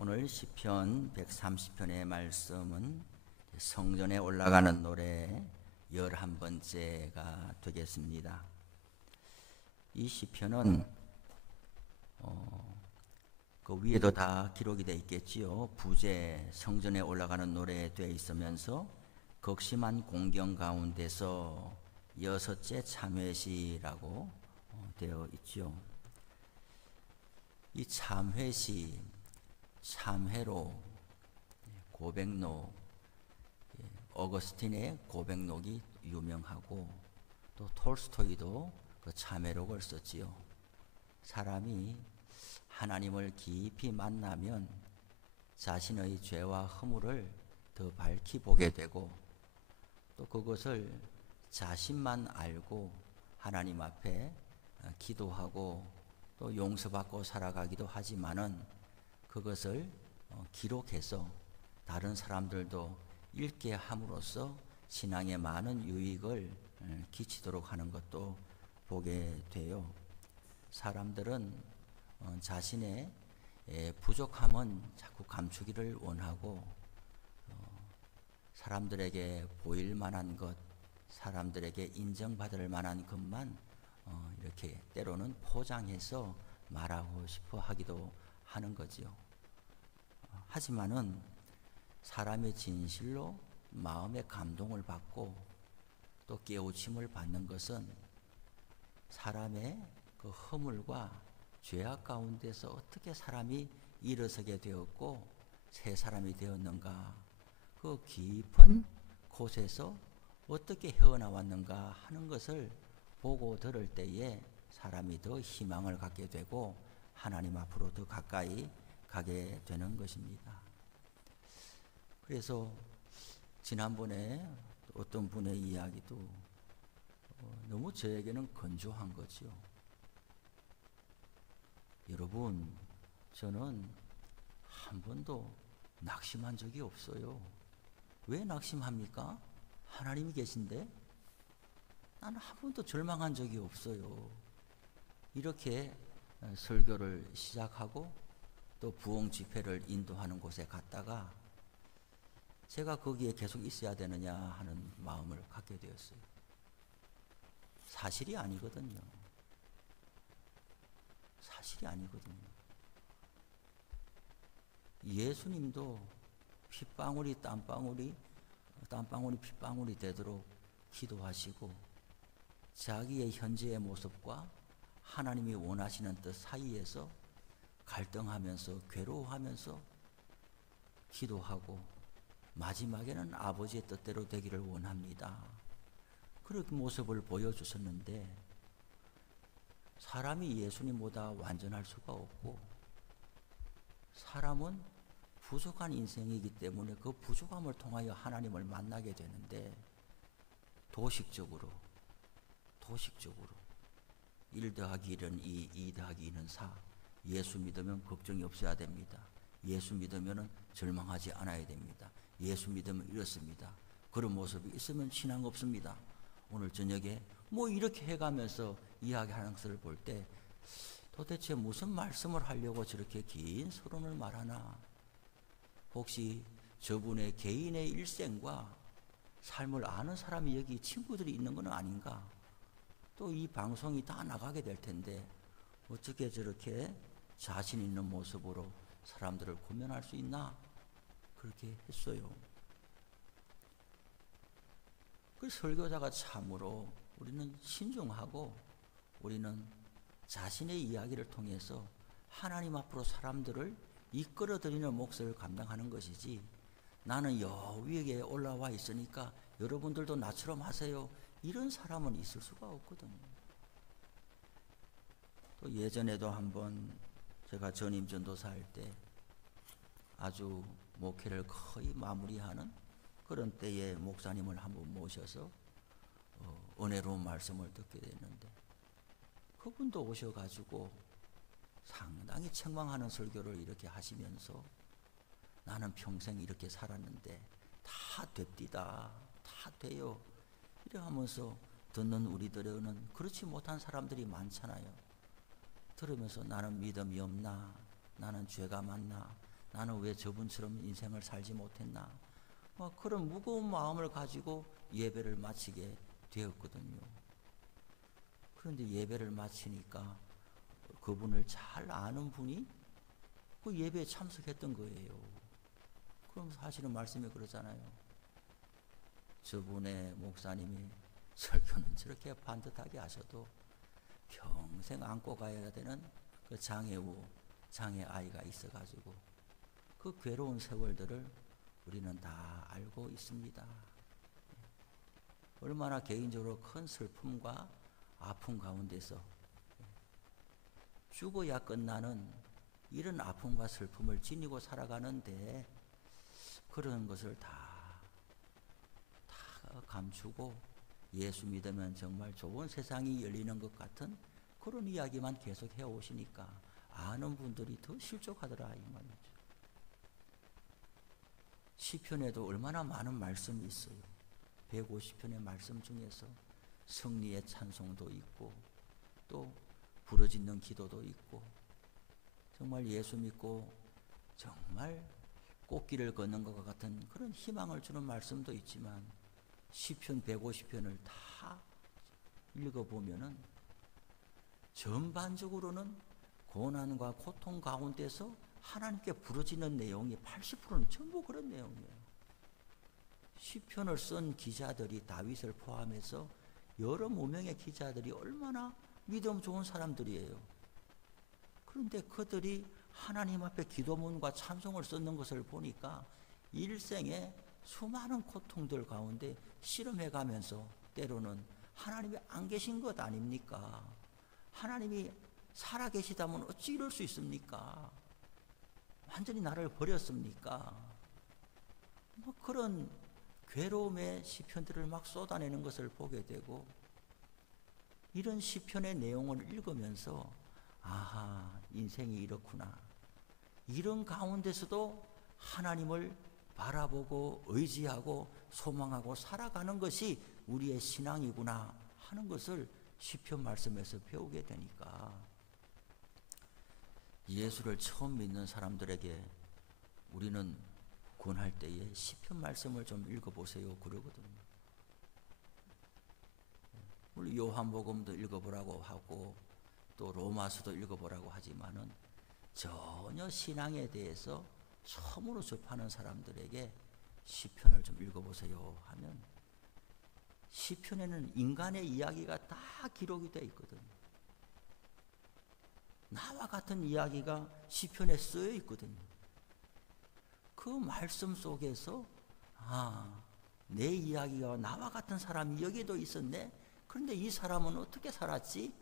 오늘 시편 130편의 말씀은 성전에 올라가는 노래 11번째가 되겠습니다. 이 시편은 그 위에도 다 기록이 되어 있겠지요. 부제 성전에 올라가는 노래에 되어 있으면서 극심한 공경 가운데서 여섯째 참회시라고 되어 있죠. 이 참회시, 참회로, 고백록, 어거스틴의 고백록이 유명하고 또 톨스토이도 그 참회록을 썼지요. 사람이 하나님을 깊이 만나면 자신의 죄와 허물을 더 밝히 보게 되고 또 그것을 자신만 알고 하나님 앞에 기도하고 또 용서받고 살아가기도 하지만은 그것을 기록해서 다른 사람들도 읽게 함으로써 신앙에 많은 유익을 끼치도록 하는 것도 보게 돼요. 사람들은 자신의 부족함은 자꾸 감추기를 원하고 사람들에게 보일 만한 것, 사람들에게 인정받을 만한 것만 이렇게 때로는 포장해서 말하고 싶어 하기도 하는 거지요. 하지만은 사람의 진실로 마음의 감동을 받고 또 깨우침을 받는 것은 사람의 그 허물과 죄악 가운데서 어떻게 사람이 일어서게 되었고 새 사람이 되었는가, 그 깊은 곳에서 어떻게 헤어나왔는가 하는 것을 보고 들을 때에 사람이 더 희망을 갖게 되고 하나님 앞으로 더 가까이 가게 되는 것입니다. 그래서 지난번에 어떤 분의 이야기도 너무 저에게는 건조한 거지요. 여러분, 저는 한 번도 낙심한 적이 없어요. 왜 낙심합니까? 하나님이 계신데 나는 한 번도 절망한 적이 없어요. 이렇게 설교를 시작하고 또 부흥 집회를 인도하는 곳에 갔다가 제가 거기에 계속 있어야 되느냐 하는 마음을 갖게 되었어요. 사실이 아니거든요. 사실이 아니거든요. 예수님도 핏방울이 땀방울이 핏방울이 되도록 기도하시고 자기의 현재의 모습과 하나님이 원하시는 뜻 사이에서 갈등하면서 괴로워하면서 기도하고 마지막에는 아버지의 뜻대로 되기를 원합니다. 그런 모습을 보여주셨는데 사람이 예수님보다 완전할 수가 없고 사람은 부족한 인생이기 때문에 그 부족함을 통하여 하나님을 만나게 되는데 도식적으로 1 더하기 1은 2, 2 더하기 2는 4. 예수 믿으면 걱정이 없어야 됩니다. 예수 믿으면 절망하지 않아야 됩니다. 예수 믿으면 이렇습니다. 그런 모습이 있으면 신앙 없습니다. 오늘 저녁에 뭐 이렇게 해가면서 이야기하는 것을 볼 때 도대체 무슨 말씀을 하려고 저렇게 긴 서론을 말하나? 혹시 저분의 개인의 일생과 삶을 아는 사람이 여기 친구들이 있는 건 아닌가? 또 이 방송이 다 나가게 될 텐데 어떻게 저렇게 자신 있는 모습으로 사람들을 고면할 수 있나? 그렇게 했어요. 그 설교자가 참으로 우리는 신중하고 우리는 자신의 이야기를 통해서 하나님 앞으로 사람들을 이끌어들이는 몫을 감당하는 것이지 나는 여 위에 올라와 있으니까 여러분들도 나처럼 하세요. 이런 사람은 있을 수가 없거든요. 또 예전에도 한번 제가 전임 전도사 할 때 아주 목회를 거의 마무리하는 그런 때에 목사님을 한번 모셔서 은혜로운 말씀을 듣게 됐는데 그분도 오셔가지고 상당히 책망하는 설교를 이렇게 하시면서 나는 평생 이렇게 살았는데 다 됩디다, 다 돼요 이래 하면서 듣는 우리들에는 그렇지 못한 사람들이 많잖아요. 들으면서 나는 믿음이 없나, 나는 죄가 많나, 나는 왜 저분처럼 인생을 살지 못했나? 그런 무거운 마음을 가지고 예배를 마치게 되었거든요. 그런데 예배를 마치니까 그분을 잘 아는 분이 그 예배에 참석했던 거예요. 그럼 사실은 말씀이 그러잖아요. 저분의 목사님이 설교는 저렇게 반듯하게 하셔도 평생 안고 가야 되는 그 장애 아이가 있어가지고 그 괴로운 세월들을 우리는 다 알고 있습니다. 얼마나 개인적으로 큰 슬픔과 아픔 가운데서 죽어야 끝나는 이런 아픔과 슬픔을 지니고 살아가는데 그런 것을 다 감추고 예수 믿으면 정말 좋은 세상이 열리는 것 같은 그런 이야기만 계속 해오시니까 아는 분들이 더 실족하더라 이 말이죠. 시편에도 얼마나 많은 말씀이 있어요. 150편의 말씀 중에서 승리의 찬송도 있고 또 부르짖는 기도도 있고 정말 예수 믿고 정말 꽃길을 걷는 것과 같은 그런 희망을 주는 말씀도 있지만 시편 150편을 다 읽어보면은 전반적으로는 고난과 고통 가운데서 하나님께 부르짖는 내용이 80%는 전부 그런 내용이에요. 시편을 쓴 기자들이 다윗을 포함해서 여러 무명의 기자들이 얼마나 믿음 좋은 사람들이에요. 그런데 그들이 하나님 앞에 기도문과 찬송을 썼는 것을 보니까 일생에 수많은 고통들 가운데 씨름해 가면서 때로는 하나님이 안 계신 것 아닙니까? 하나님이 살아 계시다면 어찌 이럴 수 있습니까? 완전히 나를 버렸습니까? 그런 괴로움의 시편들을 막 쏟아내는 것을 보게 되고 이런 시편의 내용을 읽으면서 아하, 인생이 이렇구나. 이런 가운데서도 하나님을 바라보고 의지하고 소망하고 살아가는 것이 우리의 신앙이구나 하는 것을 시편 말씀에서 배우게 되니까 예수를 처음 믿는 사람들에게 우리는 권할 때에 시편 말씀을 좀 읽어보세요 그러거든요. 물론 요한복음도 읽어보라고 하고 또 로마서도 읽어보라고 하지만은 전혀 신앙에 대해서 처음으로 접하는 사람들에게 시편을 좀 읽어보세요 하면 시편에는 인간의 이야기가 다 기록이 되어 있거든요. 나와 같은 이야기가 시편에 쓰여 있거든요. 그 말씀 속에서 내 이야기가 나와 같은 사람이 여기도 있었네. 그런데 이 사람은 어떻게 살았지?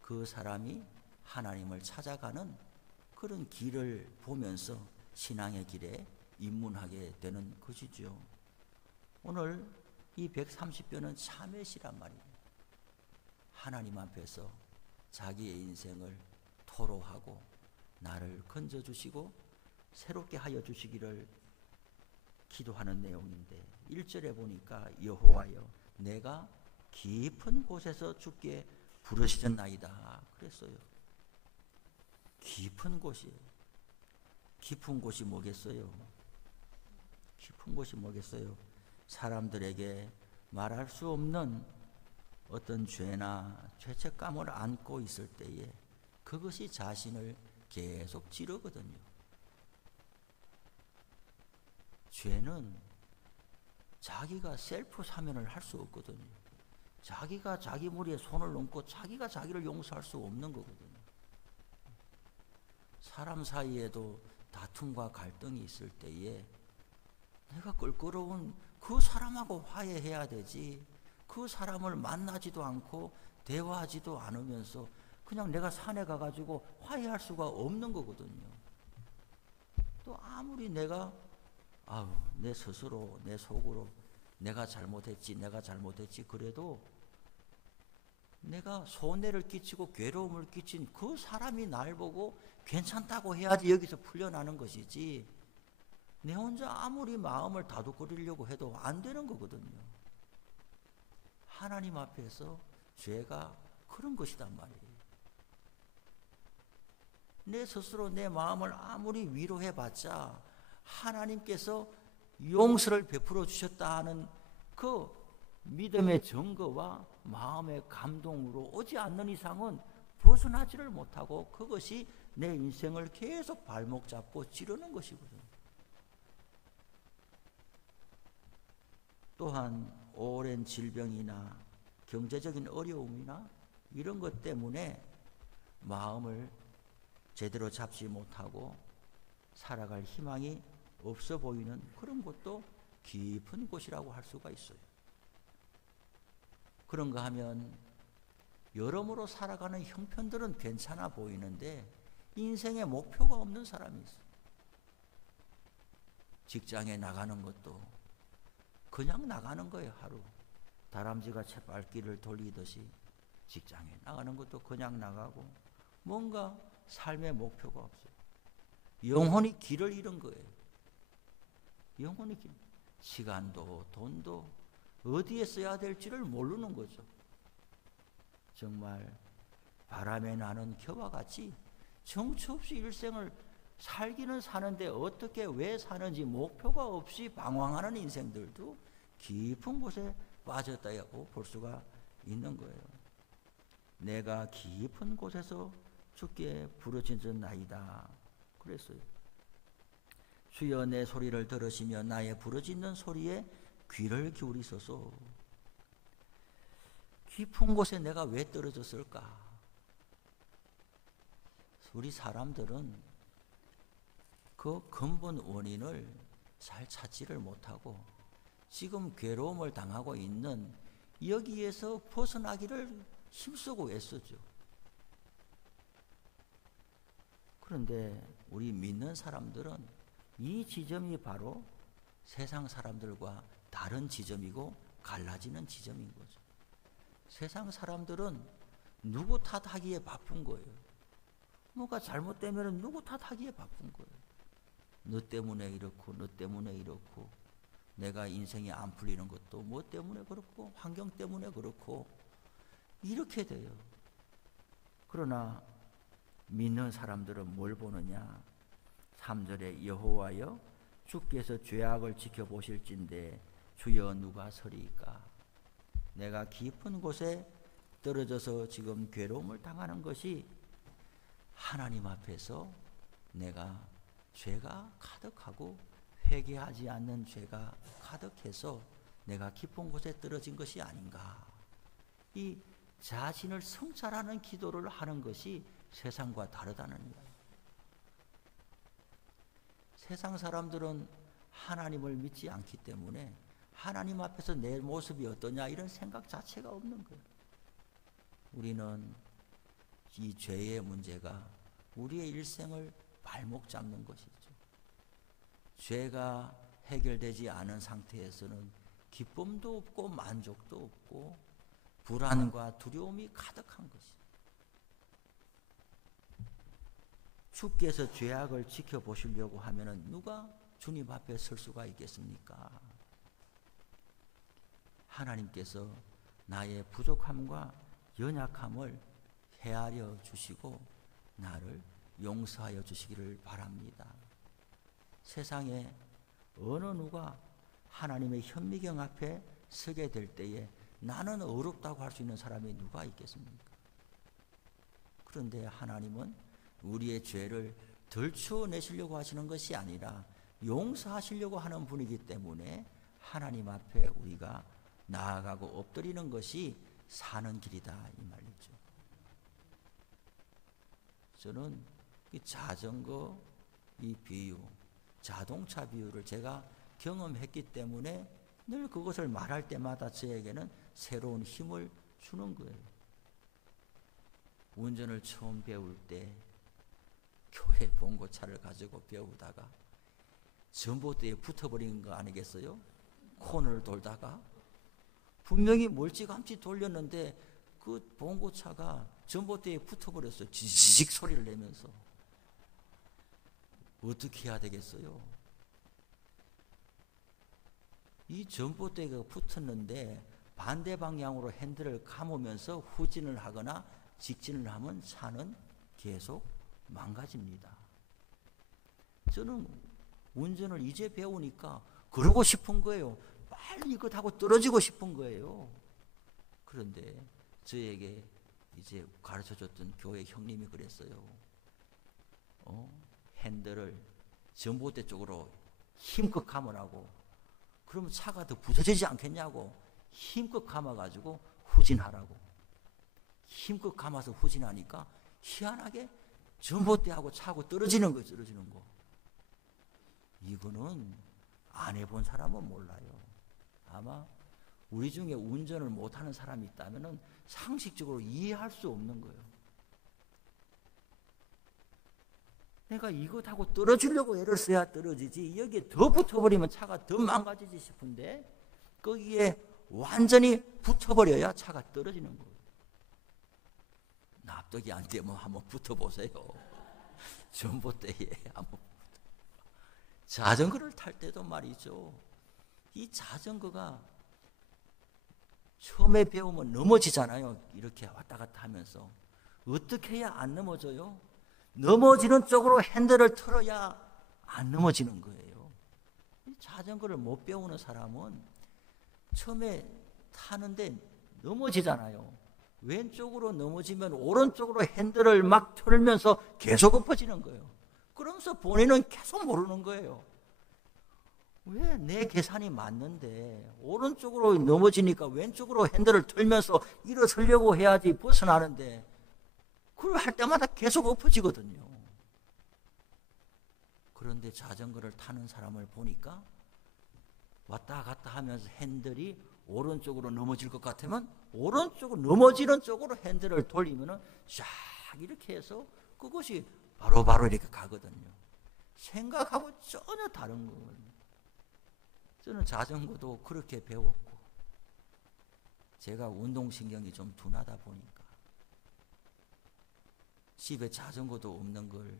그 사람이 하나님을 찾아가는 그런 길을 보면서 신앙의 길에 입문하게 되는 것이죠. 오늘 이 130편은 참회시란 말이에요. 하나님 앞에서 자기의 인생을 토로하고 나를 건져주시고 새롭게 하여 주시기를 기도하는 내용인데 1절에 보니까 여호와여 내가 깊은 곳에서 주께 부르짖었나이다 그랬어요. 깊은 곳이에요. 깊은 곳이 뭐겠어요? 깊은 곳이 뭐겠어요? 사람들에게 말할 수 없는 어떤 죄나 죄책감을 안고 있을 때에 그것이 자신을 계속 찌르거든요. 죄는 자기가 셀프 사면을 할 수 없거든요. 자기가 자기 머리에 손을 얹고 자기가 자기를 용서할 수 없는 거거든요. 사람 사이에도 다툼과 갈등이 있을 때에 내가 껄끄러운 그 사람하고 화해해야 되지 그 사람을 만나지도 않고 대화하지도 않으면서 그냥 내가 산에 가가지고 화해할 수가 없는 거거든요. 또 아무리 내가 내 스스로 내 속으로 내가 잘못했지 그래도 내가 손해를 끼치고 괴로움을 끼친 그 사람이 날 보고 괜찮다고 해야지 여기서 풀려나는 것이지 내 혼자 아무리 마음을 다독거리려고 해도 안 되는 거거든요. 하나님 앞에서 죄가 그런 것이단 말이에요. 내 스스로 내 마음을 아무리 위로해봤자 하나님께서 용서를 베풀어 주셨다 하는 그 믿음의 증거와 마음의 감동으로 오지 않는 이상은 벗어나지를 못하고 그것이 내 인생을 계속 발목 잡고 찌르는 것이거든요. 또한 오랜 질병이나 경제적인 어려움이나 이런 것 때문에 마음을 제대로 잡지 못하고 살아갈 희망이 없어 보이는 그런 곳도 깊은 곳이라고 할 수가 있어요. 그런가 하면 여러모로 살아가는 형편들은 괜찮아 보이는데 인생에 목표가 없는 사람이 있어요. 직장에 나가는 것도 그냥 나가는 거예요. 하루 다람쥐가 쳇바퀴를 돌리듯이 직장에 나가는 것도 그냥 나가고 뭔가 삶의 목표가 없어요. 영혼이 길을 잃은 거예요. 영혼이 길. 시간도 돈도 어디에 써야 될지를 모르는 거죠. 정말 바람에 나는 겨와 같이 정처 없이 일생을 살기는 사는데 어떻게 왜 사는지 목표가 없이 방황하는 인생들도 깊은 곳에 빠졌다고 볼 수가 있는 거예요. 내가 깊은 곳에서 주께 부르짖었나이다 그랬어요. 주여 내 소리를 들으시며 나의 부르짖는 소리에 귀를 기울이소서. 깊은 곳에 내가 왜 떨어졌을까? 우리 사람들은 그 근본 원인을 잘 찾지를 못하고 지금 괴로움을 당하고 있는 여기에서 벗어나기를 힘쓰고 애쓰죠. 그런데 우리 믿는 사람들은 이 지점이 바로 세상 사람들과 다른 지점이고 갈라지는 지점인 거죠. 세상 사람들은 누구 탓하기에 바쁜 거예요. 뭐가 잘못되면 누구 탓하기에 바쁜 거예요. 너 때문에 이렇고 너 때문에 이렇고 내가 인생이 안 풀리는 것도 뭐 때문에 그렇고 환경 때문에 그렇고 이렇게 돼요. 그러나 믿는 사람들은 뭘 보느냐? 3절에 여호와여 주께서 죄악을 지켜보실진대 주여 누가 서리이까? 내가 깊은 곳에 떨어져서 지금 괴로움을 당하는 것이 하나님 앞에서 내가 죄가 가득하고 회개하지 않는 죄가 가득해서 내가 깊은 곳에 떨어진 것이 아닌가. 이 자신을 성찰하는 기도를 하는 것이 세상과 다르다는 거예요. 세상 사람들은 하나님을 믿지 않기 때문에 하나님 앞에서 내 모습이 어떠냐 이런 생각 자체가 없는 거예요. 우리는 이 죄의 문제가 우리의 일생을 발목 잡는 것이죠. 죄가 해결되지 않은 상태에서는 기쁨도 없고 만족도 없고 불안과 두려움이 가득한 것이죠. 주께서 죄악을 지켜보시려고 하면은 누가 주님 앞에 설 수가 있겠습니까? 하나님께서 나의 부족함과 연약함을 헤아려 주시고 나를 용서하여 주시기를 바랍니다. 세상에 어느 누가 하나님의 현미경 앞에 서게 될 때에 나는 어렵다고 할 수 있는 사람이 누가 있겠습니까? 그런데 하나님은 우리의 죄를 덜추어내시려고 하시는 것이 아니라 용서하시려고 하는 분이기 때문에 하나님 앞에 우리가 나아가고 엎드리는 것이 사는 길이다 이 말이죠. 저는 이 자전거 이 비유, 자동차 비유를 제가 경험했기 때문에 늘 그것을 말할 때마다 저에게는 새로운 힘을 주는 거예요. 운전을 처음 배울 때 교회 봉고차를 가지고 배우다가 전봇대에 붙어버린 거 아니겠어요? 코너를 돌다가 분명히 멀찌감치 돌렸는데 그 봉고차가 전봇대에 붙어버렸어요. 지직 소리를 내면서. 어떻게 해야 되겠어요? 이 전봇대가 붙었는데 반대 방향으로 핸들을 감으면서 후진을 하거나 직진을 하면 차는 계속 망가집니다. 저는 운전을 이제 배우니까 그러고 싶은 거예요. 빨리 이거 타고 떨어지고 싶은 거예요. 그런데 저에게 이제 가르쳐줬던 교회 형님이 그랬어요. 핸들을 전봇대 쪽으로 힘껏 감으라고. 그러면 차가 더 부서지지 않겠냐고. 힘껏 감아가지고 후진하라고. 힘껏 감아서 후진하니까 희한하게 전봇대하고 차하고 떨어지는 거예요. 떨어지는 거. 이거는 안 해본 사람은 몰라요. 아마 우리 중에 운전을 못하는 사람이 있다면 상식적으로 이해할 수 없는 거예요. 내가 이거 타고 떨어지려고 애를 써야 떨어지지, 여기에 더 붙어버리면 차가 더 망가지지 싶은데 거기에 완전히 붙어버려야 차가 떨어지는 거예요. 납득이 안 되면 한번 붙어보세요. 전봇대에 한번. 자전거를 탈 때도 말이죠. 이 자전거가 처음에 배우면 넘어지잖아요. 이렇게 왔다 갔다 하면서. 어떻게 해야 안 넘어져요? 넘어지는 쪽으로 핸들을 틀어야 안 넘어지는 거예요. 이 자전거를 못 배우는 사람은 처음에 타는데 넘어지잖아요. 왼쪽으로 넘어지면 오른쪽으로 핸들을 막 틀면서 계속 엎어지는 거예요. 그러면서 본인은 계속 모르는 거예요. 왜 내 계산이 맞는데 오른쪽으로 넘어지니까 왼쪽으로 핸들을 틀면서 일어서려고 해야지 벗어나는데 그걸 할 때마다 계속 엎어지거든요. 그런데 자전거를 타는 사람을 보니까 왔다 갔다 하면서 핸들이 오른쪽으로 넘어질 것 같으면 오른쪽으로 넘어지는 쪽으로 핸들을 돌리면은 쫙 이렇게 해서 그것이 바로 이렇게 가거든요. 생각하고 전혀 다른 거거든요. 저는 자전거도 그렇게 배웠고, 제가 운동신경이 좀 둔하다 보니까 집에 자전거도 없는 걸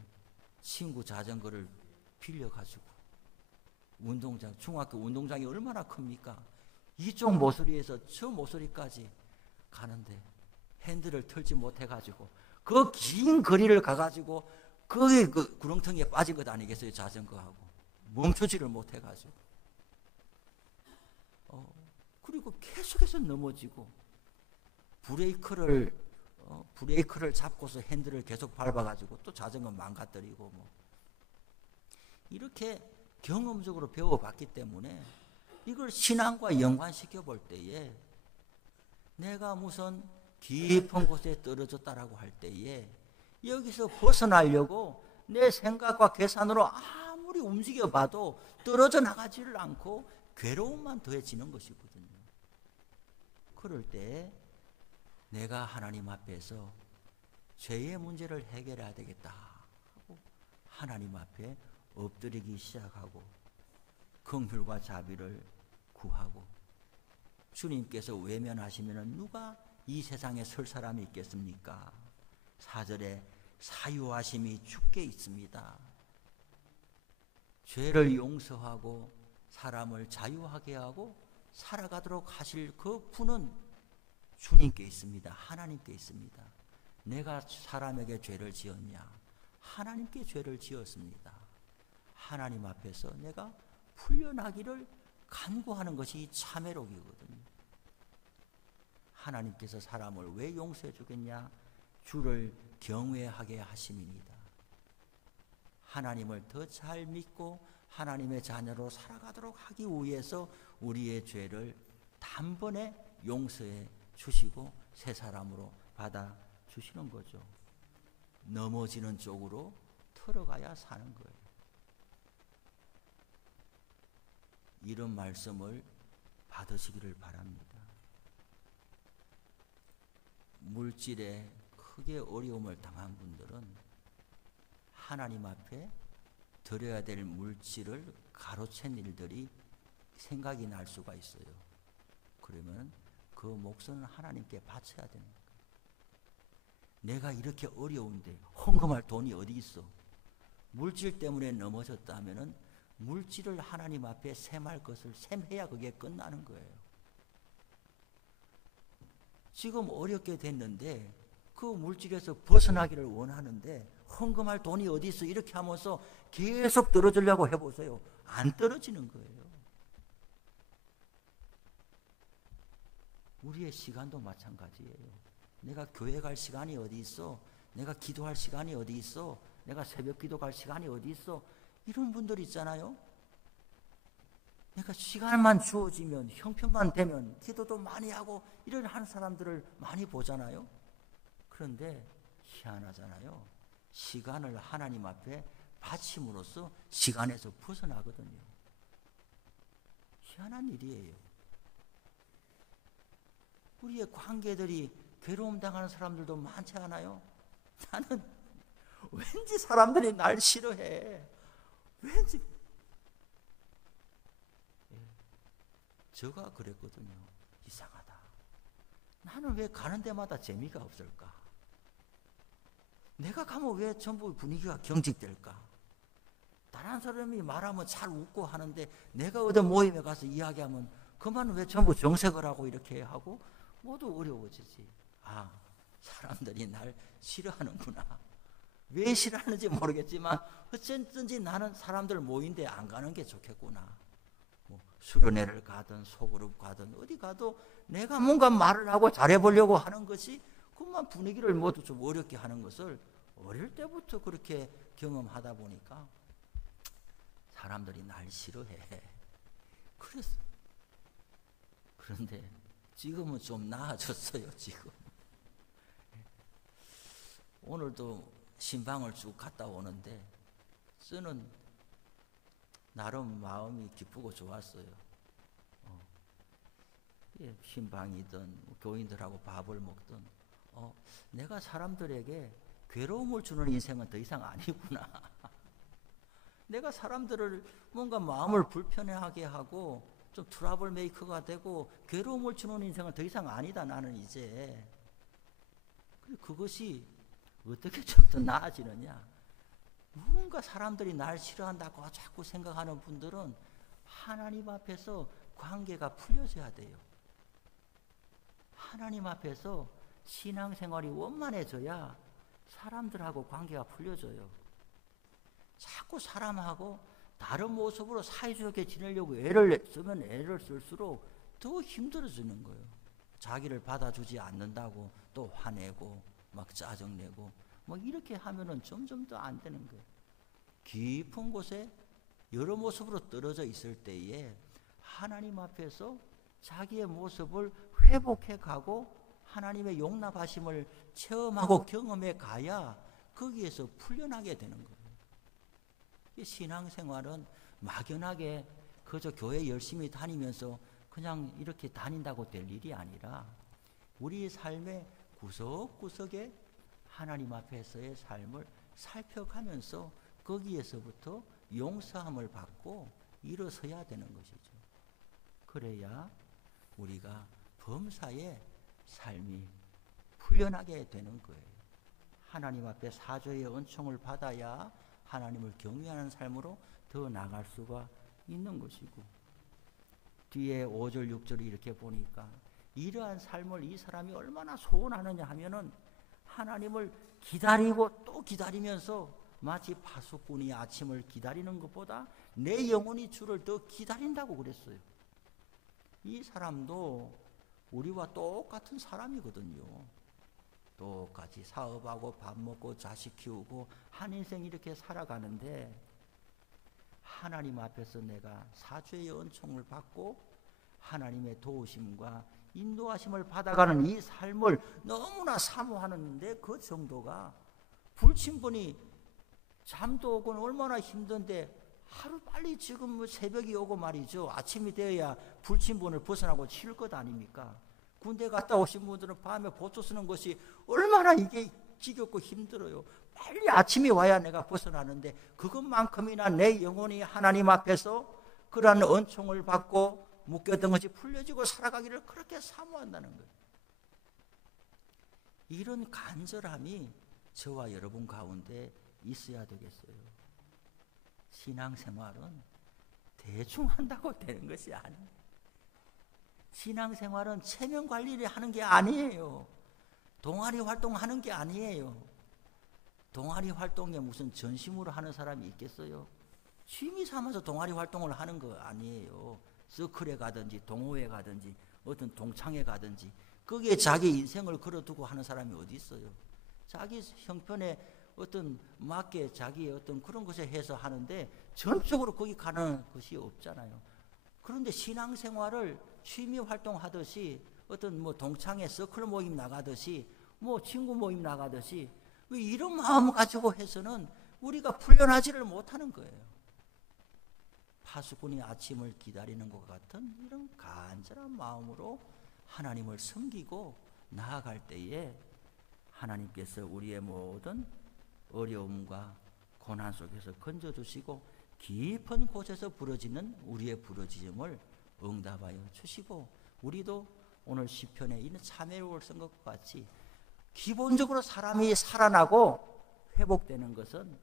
친구 자전거를 빌려가지고 운동장, 중학교 운동장이 얼마나 큽니까? 이쪽 모서리에서 저 모서리까지 가는데 핸들을 털지 못해가지고 그 긴 거리를 가가지고 거기 그 구렁텅이에 빠진 것 아니겠어요? 자전거하고 멈추지를 못해가지고 그리고 계속해서 넘어지고 브레이크를 잡고서 핸들을 계속 밟아가지고 또 자전거 망가뜨리고 뭐 이렇게 경험적으로 배워봤기 때문에 이걸 신앙과 연관시켜 볼 때에 내가 무슨 깊은 곳에 떨어졌다라고 할 때에 여기서 벗어나려고 내 생각과 계산으로 아무리 움직여봐도 떨어져 나가지를 않고 괴로움만 더해지는 것이거든요. 그럴 때 내가 하나님 앞에서 죄의 문제를 해결해야 되겠다 하고 하나님 앞에 엎드리기 시작하고 긍휼과 자비를 구하고 주님께서 외면하시면 누가 이 세상에 설 사람이 있겠습니까? 4절에 사유하심이 주께 있습니다. 죄를 용서하고 사람을 자유하게 하고 살아가도록 하실 그 분은 주님께 있습니다. 하나님께 있습니다. 내가 사람에게 죄를 지었냐? 하나님께 죄를 지었습니다. 하나님 앞에서 내가 풀려나기를 간구하는 것이 참회록이거든요. 하나님께서 사람을 왜 용서해 주겠냐? 주를 경외하게 하심입니다. 하나님을 더 잘 믿고 하나님의 자녀로 살아가도록 하기 위해서 우리의 죄를 단번에 용서해 주시고 새 사람으로 받아 주시는 거죠. 넘어지는 쪽으로 털어가야 사는 거예요. 이런 말씀을 받으시기를 바랍니다. 물질에 크게 어려움을 당한 분들은 하나님 앞에 드려야 될 물질을 가로챈 일들이 생각이 날 수가 있어요. 그러면 그 몫은 하나님께 바쳐야 되는 거예요. 내가 이렇게 어려운데 헌금할 돈이 어디 있어? 물질 때문에 넘어졌다 하면은 물질을 하나님 앞에 셈할 것을 셈해야 그게 끝나는 거예요. 지금 어렵게 됐는데 그 물질에서 벗어나기를 원하는데 헌금할 돈이 어디 있어? 이렇게 하면서 계속 떨어지려고 해보세요. 안 떨어지는 거예요. 우리의 시간도 마찬가지예요. 내가 교회 갈 시간이 어디 있어? 내가 기도할 시간이 어디 있어? 내가 새벽 기도 갈 시간이 어디 있어? 이런 분들 있잖아요. 내가 시간만 주어지면, 형편만 되면 기도도 많이 하고 이런 하는 사람들을 많이 보잖아요. 그런데 희한하잖아요. 시간을 하나님 앞에 바침으로써 시간에서 벗어나거든요. 희한한 일이에요. 우리의 관계들이 괴로움 당하는 사람들도 많지 않아요? 나는 왠지 사람들이 날 싫어해. 왠지. 저가 그랬거든요. 이상하다. 나는 왜 가는 데마다 재미가 없을까? 내가 가면 왜 전부 분위기가 경직될까? 다른 사람이 말하면 잘 웃고 하는데 내가 어떤 모임에 가서 이야기하면 그만 왜 전부 정색을 하고 이렇게 하고 모두 어려워지지. 아, 사람들이 날 싫어하는구나. 왜 싫어하는지 모르겠지만 어쨌든지 나는 사람들 모인데 안 가는 게 좋겠구나. 뭐 수련회를 가든 소그룹 가든 어디 가도 내가 뭔가 말을 하고 잘해보려고 하는 것이 그만 분위기를 모두 좀 어렵게 하는 것을 어릴 때부터 그렇게 경험하다 보니까 사람들이 날 싫어해. 그래서 그런데 지금은 좀 나아졌어요. 지금 오늘도 신방을 쭉 갔다 오는데 저는 나름 마음이 기쁘고 좋았어요. 신방이든 교인들하고 밥을 먹든 내가 사람들에게 괴로움을 주는 인생은 더 이상 아니구나. 내가 사람들을 뭔가 마음을 불편해하게 하고 좀 트러블 메이커가 되고 괴로움을 주는 인생은 더 이상 아니다. 나는 이제. 그것이 어떻게 좀 더 나아지느냐. 뭔가 사람들이 날 싫어한다고 자꾸 생각하는 분들은 하나님 앞에서 관계가 풀려져야 돼요. 하나님 앞에서 신앙생활이 원만해져야 사람들하고 관계가 풀려져요. 자꾸 사람하고 다른 모습으로 사이좋게 지내려고 애를 쓰면 애를 쓸수록 더 힘들어지는 거예요. 자기를 받아주지 않는다고 또 화내고 막 짜증내고 뭐 이렇게 하면은 점점 더 안 되는 거예요. 깊은 곳에 여러 모습으로 떨어져 있을 때에 하나님 앞에서 자기의 모습을 회복해 가고 하나님의 용납하심을 체험하고 경험해 가야 거기에서 풀려나게 되는 거예요. 신앙생활은 막연하게 그저 교회 열심히 다니면서 그냥 이렇게 다닌다고 될 일이 아니라 우리 삶의 구석구석에 하나님 앞에서의 삶을 살펴가면서 거기에서부터 용서함을 받고 일어서야 되는 것이죠. 그래야 우리가 범사의 삶이 풀려나게 되는 거예요. 하나님 앞에 사죄의 은총을 받아야 하나님을 경외하는 삶으로 더 나갈 수가 있는 것이고, 뒤에 5절 6절이 이렇게 보니까 이러한 삶을 이 사람이 얼마나 소원하느냐 하면은 하나님을 기다리고 또 기다리면서 마치 파수꾼이 아침을 기다리는 것보다 내 영혼이 주를 더 기다린다고 그랬어요. 이 사람도 우리와 똑같은 사람이거든요. 똑같이 사업하고 밥 먹고 자식 키우고 한 인생 이렇게 살아가는데 하나님 앞에서 내가 사죄의 은총을 받고 하나님의 도우심과 인도하심을 받아가는 이 삶을 너무나 사모하는데 그 정도가 불침번이 잠도 오고는 얼마나 힘든데 하루 빨리 지금 뭐 새벽이 오고 말이죠. 아침이 되어야 불침번을 벗어나고 칠 것 아닙니까? 군대 갔다 오신 분들은 밤에 보초 쓰는 것이 얼마나 이게 지겹고 힘들어요. 빨리 아침이 와야 내가 벗어나는데 그것만큼이나 내 영혼이 하나님 앞에서 그러한 은총을 받고 묶였던 것이 풀려지고 살아가기를 그렇게 사모한다는 거예요. 이런 간절함이 저와 여러분 가운데 있어야 되겠어요. 신앙생활은 대충 한다고 되는 것이 아니에요. 신앙생활은 체면 관리를 하는 게 아니에요. 동아리 활동하는 게 아니에요. 동아리 활동에 무슨 전심으로 하는 사람이 있겠어요? 취미 삼아서 동아리 활동을 하는 거 아니에요. 서클에 가든지 동호회 가든지 어떤 동창회 가든지 거기에 자기 인생을 걸어두고 하는 사람이 어디 있어요? 자기 형편에 어떤 맞게 자기의 어떤 그런 것에 해서 하는데 전적으로 거기 가는 것이 없잖아요. 그런데 신앙생활을 취미 활동하듯이 어떤 뭐 동창회 서클 모임 나가듯이 뭐 친구 모임 나가듯이 왜 이런 마음 가지고 해서는 우리가 풀려나지를 못하는 거예요. 파수꾼이 아침을 기다리는 것 같은 이런 간절한 마음으로 하나님을 섬기고 나아갈 때에 하나님께서 우리의 모든 어려움과 고난 속에서 건져주시고 깊은 곳에서 부러지는 우리의 부러짐을 응답하여 주시고 우리도 오늘 시편에 있는 참회를 쓴 것과 같이 기본적으로 사람이 살아나고 회복되는 것은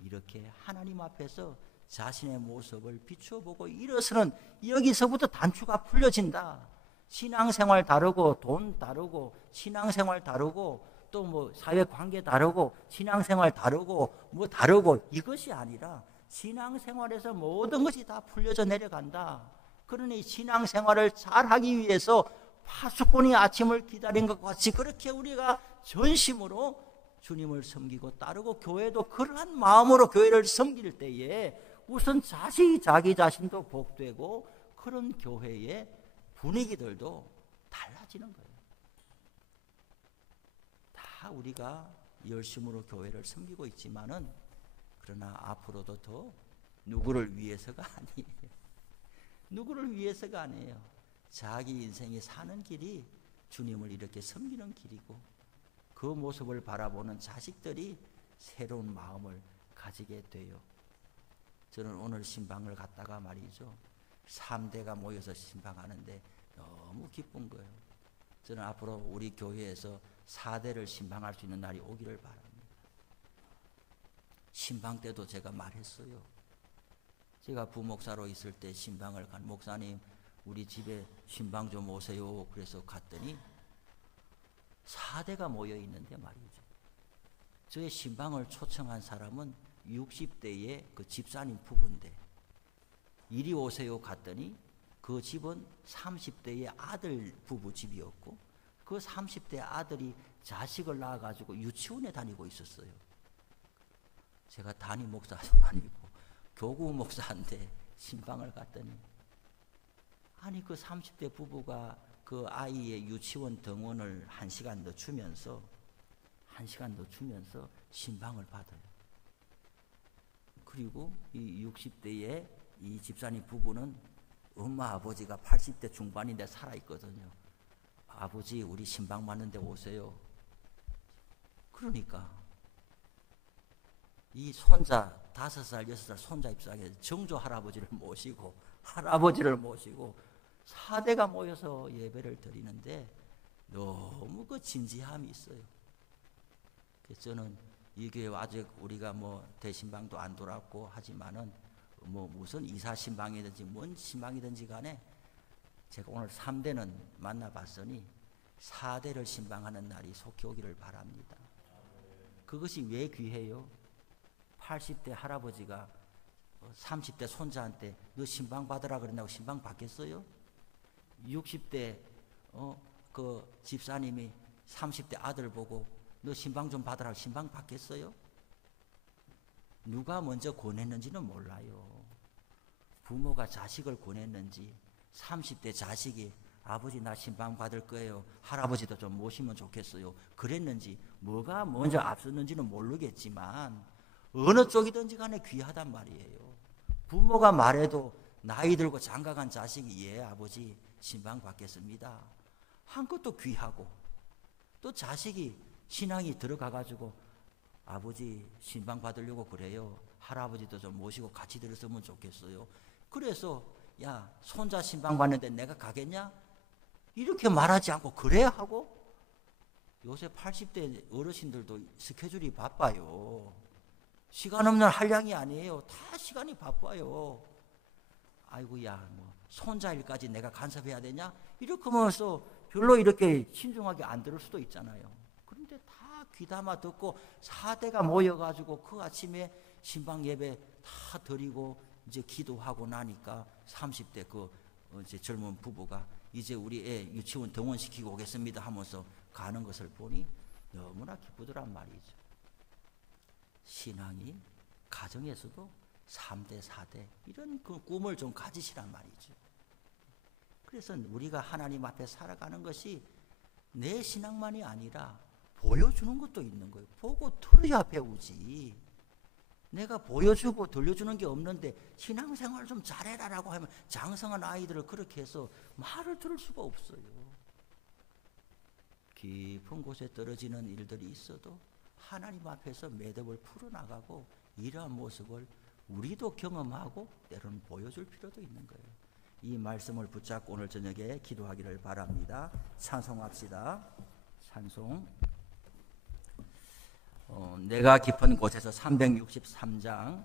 이렇게 하나님 앞에서 자신의 모습을 비추어보고 일어서는 여기서부터 단추가 풀려진다. 신앙생활 다르고 돈 다르고 신앙생활 다르고 또 뭐 사회관계 다르고 신앙생활 다르고 뭐 다르고 이것이 아니라 신앙생활에서 모든 것이 다 풀려져 내려간다. 그러니 신앙생활을 잘하기 위해서 파수꾼이 아침을 기다린 것과 같이 그렇게 우리가 전심으로 주님을 섬기고 따르고 교회도 그러한 마음으로 교회를 섬길 때에 우선 자기 자신도 복되고 그런 교회의 분위기들도 달라지는 거예요. 다 우리가 열심으로 교회를 섬기고 있지만은 그러나 앞으로도 더 누구를 위해서가 아니에요. 누구를 위해서가 아니에요. 자기 인생이 사는 길이 주님을 이렇게 섬기는 길이고 그 모습을 바라보는 자식들이 새로운 마음을 가지게 돼요. 저는 오늘 신방을 갔다가 말이죠. 3대가 모여서 신방하는데 너무 기쁜 거예요. 저는 앞으로 우리 교회에서 4대를 신방할 수 있는 날이 오기를 바랍니다. 신방 때도 제가 말했어요. 제가 부목사로 있을 때 신방을 간 목사님 우리 집에 신방 좀 오세요. 그래서 갔더니 4대가 모여 있는데 말이죠. 저의 신방을 초청한 사람은 60대의 그 집사님 부부인데 이리 오세요 갔더니 그 집은 30대의 아들 부부 집이었고 그 30대 아들이 자식을 낳아가지고 유치원에 다니고 있었어요. 제가 담임 목사도 아니고 교구 목사인데 신방을 갔더니 아니 그 30대 부부가 그 아이의 유치원 등원을 1시간 더 주면서 신방을 받아요. 그리고 이 60대의 이 집사님 부부는 엄마 아버지가 80대 중반인데 살아있거든요. 아버지 우리 신방 받는데 오세요. 그러니까 이 손자 5살 6살 손자 입장에서 정조 할아버지를 모시고 4대가 모여서 예배를 드리는데 너무 그 진지함이 있어요. 그래서 저는 이 교회 아직 우리가 뭐 대신방도 안 돌았고 하지만은 뭐 무슨 이사 신방이든지 뭔 신방이든지 간에 제가 오늘 3대는 만나봤으니 4대를 신방하는 날이 속히 오기를 바랍니다. 그것이 왜 귀해요? 80대 할아버지가 30대 손자한테 너 신방 받으라 그런다고 신방 받겠어요? 60대 그 집사님이 30대 아들 보고 너 신방 좀 받으라 신방 받겠어요? 누가 먼저 권했는지는 몰라요. 부모가 자식을 권했는지 30대 자식이 아버지 나 신방 받을 거예요. 할아버지도 좀 모시면 좋겠어요. 그랬는지 뭐가 먼저 앞섰는지는 모르겠지만 어느 쪽이든지 간에 귀하단 말이에요. 부모가 말해도 나이 들고 장가간 자식이 예 아버지 신방 받겠습니다 한 것도 귀하고 또 자식이 신앙이 들어가가지고 아버지 신방 받으려고 그래요. 할아버지도 좀 모시고 같이 들었으면 좋겠어요. 그래서 야 손자 신방 받는데 내가 가겠냐? 이렇게 말하지 않고 그래야 하고 요새 80대 어르신들도 스케줄이 바빠요. 시간 없는 한량이 아니에요. 다 시간이 바빠요. 아이고야 뭐 손자 일까지 내가 간섭해야 되냐? 이렇게 하면서 별로 이렇게 신중하게 안 들을 수도 있잖아요. 그런데 다 귀담아 듣고 4대가 모여가지고 그 아침에 신방 예배 다 드리고 이제 기도하고 나니까 30대 그 이제 젊은 부부가 이제 우리 애 유치원 등원시키고 오겠습니다 하면서 가는 것을 보니 너무나 기쁘더란 말이죠. 신앙이 가정에서도 3대, 4대 이런 그 꿈을 좀 가지시란 말이죠. 그래서 우리가 하나님 앞에 살아가는 것이 내 신앙만이 아니라 보여주는 것도 있는 거예요. 보고 들어야 배우지. 내가 보여주고 들려주는 게 없는데 신앙생활 좀 잘해라라고 하면 장성한 아이들을 그렇게 해서 말을 들을 수가 없어요. 깊은 곳에 떨어지는 일들이 있어도 하나님 앞에서 매듭을 풀어나가고 이러한 모습을 우리도 경험하고 때로는 보여줄 필요도 있는 거예요. 이 말씀을 붙잡고 오늘 저녁에 기도하기를 바랍니다. 찬송합시다. 찬송. 내가 깊은 곳에서 363장